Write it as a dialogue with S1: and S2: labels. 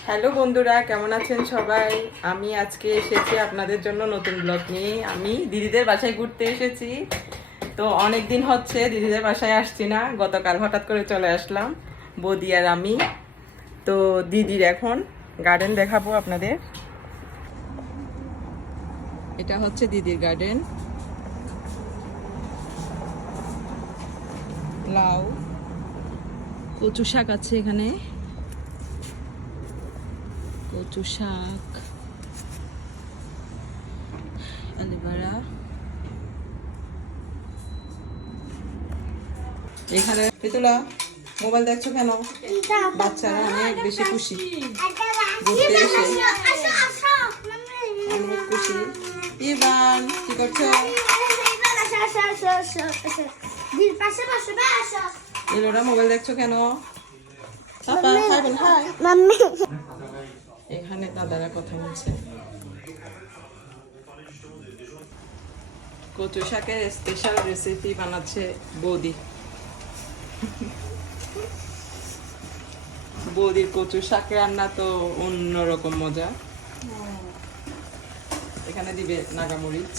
S1: Hello বন্ধুরা, কেমন আছেন সবাই? আমি আজকে এসেছি আপনাদের জন্য নতুন ব্লগ নিয়ে। আমি দিদিদের বাসায় ঘুরতে এসেছি। তো অনেক দিন হচ্ছে দিদিদের বাসায় আসছি না। গতকাল হঠাৎ করে চলে আসলাম, বৌদি আর আমি। তো দিদির এখন গার্ডেন দেখাবো আপনাদের। এটা হচ্ছে দিদির গার্ডেন লাউ। কচু শাক আছে এখানে। কচু শাক অ্যালোভেরা এখানে, পেতুলা, মোবাইল দেখছ কেন? বাচ্চারা অনেক বেশি খুশি। ঘুরতে অনেক খুশি। ইবান কি করছ? এলোরা, মোবাইল দেখছ কেন? পাপা, হাই বোন হাই। দাদারা কথা বলছে। কচু শাকের স্পেশাল রেসিপি বানাচ্ছে বৌদি। বৌদির কচু শাক রান্না তো অন্যরকম মজা। এখানে দিবে নাগামরিচ।